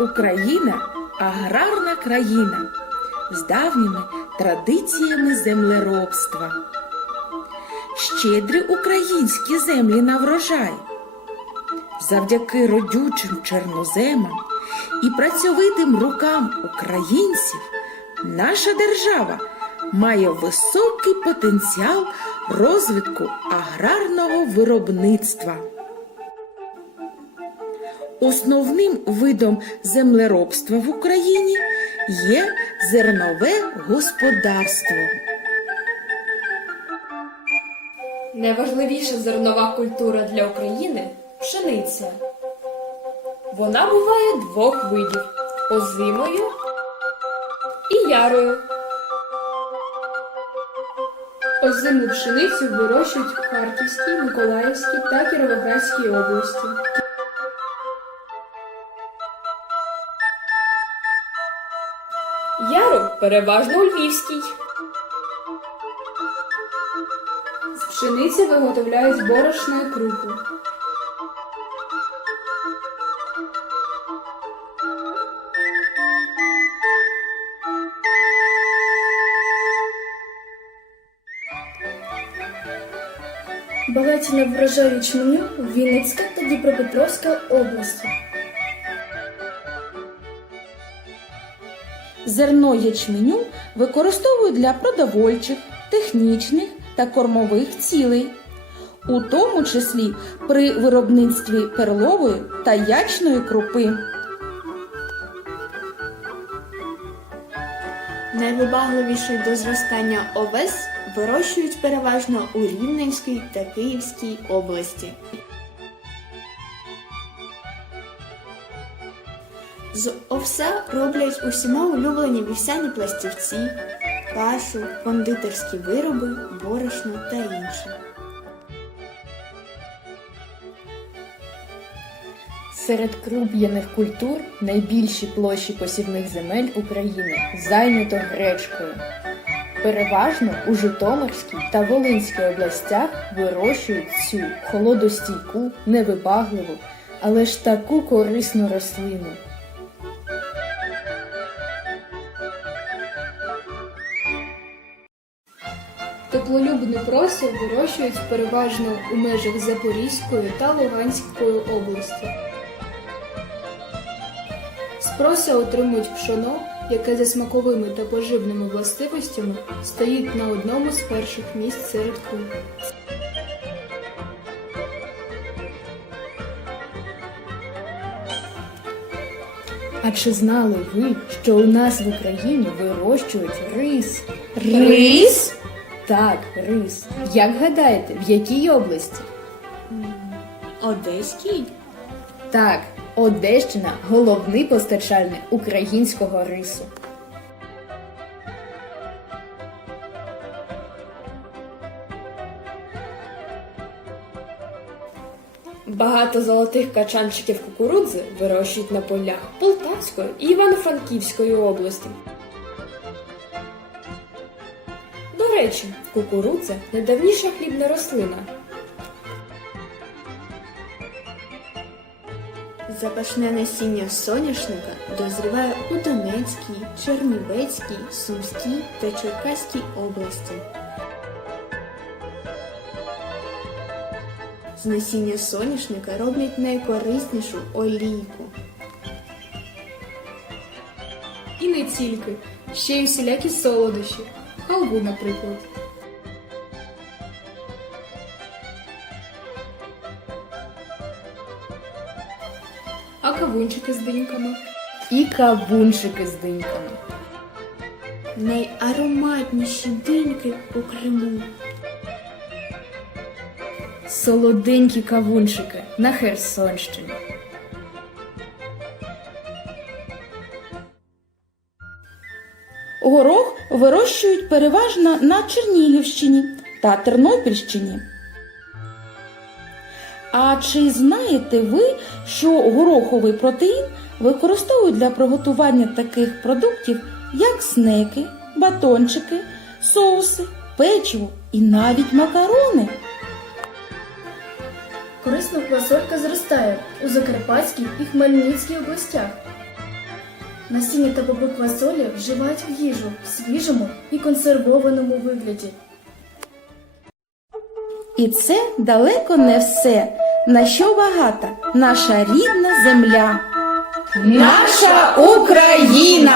Україна аграрна країна з давніми традиціями землеробства. Щедрі українські землі на врожай. Завдяки родючим чорноземам і працьовитим рукам українців наша держава має високий потенціал розвитку аграрного виробництва. Основним видом землеробства в Україні є зернове господарство. Найважливіша зернова культура для України пшениця. Вона буває двох видів озимою і ярою. Озиму пшеницю вирощують в Харківській, Миколаївській та Кіровоградській області. Переважно у Львівській. З пшениці виготовляють борошно і крупу. Багаті на врожай ячменю Вінницька та Дніпропетровська області. Зерно ячменю використовують для продовольчих, технічних та кормових цілей, у тому числі при виробництві перлової та ячної крупи. Найвибагливіший до зростання овес вирощують переважно у Рівненській та Київській області. З овса роблять усіма улюблені вівсяні пластівці, кашу, кондитерські вироби, борошно та інше. Серед круп'яних культур найбільші площі посівних земель України зайнято гречкою. Переважно у Житомирській та Волинській областях вирощують цю холодостійку, невибагливу, але ж таку корисну рослину. Теплолюбну просу вирощують переважно у межах Запорізької та Луганської області. З проса отримують пшоно, яке за смаковими та поживними властивостями стоїть на одному з перших місць серед круп. А чи знали ви, що у нас в Україні вирощують рис? Рис? Так, рис. Як гадаєте, в якій області? Одеський Так, Одещина головний постачальник українського рису. Багато золотих качанчиків кукурудзи вирощують на полях Полтавської і Івано-Франківської області. Речі, кукурудза найдавніша хлібна рослина. Запашне насіння соняшника дозріває у Донецькій, Чернівецькій, Сумській та Черкаській області. З насіння соняшника роблять найкориснішу олійку. І не тільки, ще й усілякі солодощі, халву, наприклад. А кавунчики з диньками. І кавунчики з диньками. Найароматніші диньки у Криму. Солоденькі кавунчики на Херсонщині. Горох вирощують переважно на Чернігівщині та Тернопільщині. А чи знаєте ви, що гороховий протеїн використовують для приготування таких продуктів, як снеки, батончики, соуси, печиво і навіть макарони? Корисна квасолька зростає у Закарпатській і Хмельницькій областях. Насіння та боби квасолі вживають в їжу в свіжому і консервованому вигляді. І це далеко не все. На що багата наша рідна земля. Наша Україна!